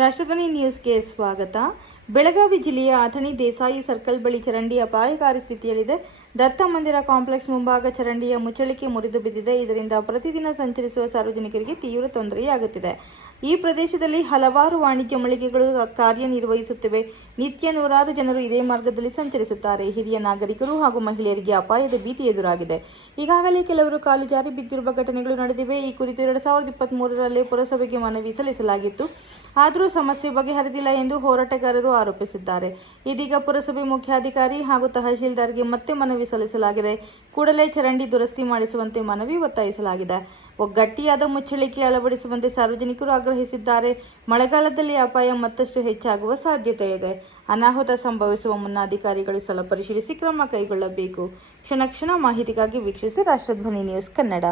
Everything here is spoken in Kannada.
ರಾಷ್ಟ್ರಧ್ವನಿ ನ್ಯೂಸ್ಗೆ ಸ್ವಾಗತ. ಬೆಳಗಾವಿ ಜಿಲ್ಲೆಯ ಅಥಣಿ ದೇಸಾಯಿ ಸರ್ಕಲ್ ಬಳಿ ಚರಂಡಿ ಅಪಾಯಕಾರಿ ಸ್ಥಿತಿಯಲ್ಲಿದೆ. ದತ್ತ ಮಂದಿರ ಕಾಂಪ್ಲೆಕ್ಸ್ ಮುಂಭಾಗ ಚರಂಡಿಯ ಮುಚ್ಚಳಿಕೆ ಮುರಿದು ಬಿದ್ದಿದೆ. ಇದರಿಂದ ಪ್ರತಿದಿನ ಸಂಚರಿಸುವ ಸಾರ್ವಜನಿಕರಿಗೆ ತೀವ್ರ ತೊಂದರೆಯಾಗುತ್ತಿದೆ. ಈ ಪ್ರದೇಶದಲ್ಲಿ ಹಲವಾರು ವಾಣಿಜ್ಯ ಮಳಿಗೆಗಳು ಕಾರ್ಯನಿರ್ವಹಿಸುತ್ತಿವೆ. ನಿತ್ಯ ನೂರಾರು ಜನರು ಇದೇ ಮಾರ್ಗದಲ್ಲಿ ಸಂಚರಿಸುತ್ತಾರೆ. ಹಿರಿಯ ನಾಗರಿಕರು ಹಾಗೂ ಮಹಿಳೆಯರಿಗೆ ಅಪಾಯದ ಭೀತಿ ಎದುರಾಗಿದೆ. ಈಗಾಗಲೇ ಕೆಲವರು ಕಾಲು ಜಾರಿ ಬಿದ್ದಿರುವ ಘಟನೆಗಳು ನಡೆದಿವೆ. ಈ ಕುರಿತು 2023ರಲ್ಲಿ ಪುರಸಭೆಗೆ ಮನವಿ ಸಲ್ಲಿಸಲಾಗಿತ್ತು. ಆದರೂ ಸಮಸ್ಯೆ ಬಗೆಹರಿದಿಲ್ಲ ಎಂದು ಹೋರಾಟಗಾರರು ಆರೋಪಿಸಿದ್ದಾರೆ. ಇದೀಗ ಪುರಸಭೆ ಮುಖ್ಯಾಧಿಕಾರಿ ಹಾಗೂ ತಹಶೀಲ್ದಾರ್ಗೆ ಮತ್ತೆ ಮನವಿ ಸಲ್ಲಿಸಲಾಗಿದೆ. ಕೂಡಲೇ ಚರಂಡಿ ದುರಸ್ತಿ ಮಾಡಿಸುವಂತೆ ಮನವಿ ಒತ್ತಾಯಿಸಲಾಗಿದೆ. ಗಟ್ಟಿಯಾದ ಮುಚ್ಚಳಿಕೆ ಅಳವಡಿಸುವಂತೆ ಸಾರ್ವಜನಿಕರು ಆಗ್ರಹಿಸಿದ್ದಾರೆ. ಮಳೆಗಾಲದಲ್ಲಿ ಅಪಾಯ ಮತ್ತಷ್ಟು ಹೆಚ್ಚಾಗುವ ಸಾಧ್ಯತೆ ಇದೆ. ಅನಾಹುತ ಸಂಭವಿಸುವ ಮುನ್ನ ಅಧಿಕಾರಿಗಳು ಸ್ಥಳ ಪರಿಶೀಲಿಸಿ ಕ್ರಮ ಕೈಗೊಳ್ಳಬೇಕು. ಕ್ಷಣ ಕ್ಷಣ ಮಾಹಿತಿಗಾಗಿ ವೀಕ್ಷಿಸಿ ರಾಷ್ಟ್ರಧ್ವನಿ ನ್ಯೂಸ್ ಕನ್ನಡ.